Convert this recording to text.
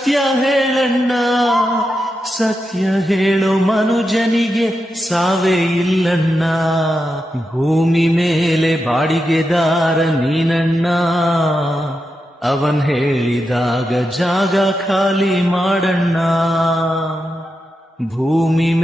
ಸತ್ಯ ಹೇಳಣ್ಣ, ಸತ್ಯ ಹೇಳೋ ಮನುಜನಿಗೆ ಸಾವೇ ಇಲ್ಲಣ್ಣ. ಭೂಮಿ ಮೇಲೆ ಬಾಡಿಗೆದಾರ ನೀನಣ್ಣ, ಅವನ್ ಹೇಳಿದಾಗ ಜಾಗ ಖಾಲಿ ಮಾಡಣ್ಣ. ಭೂಮಿ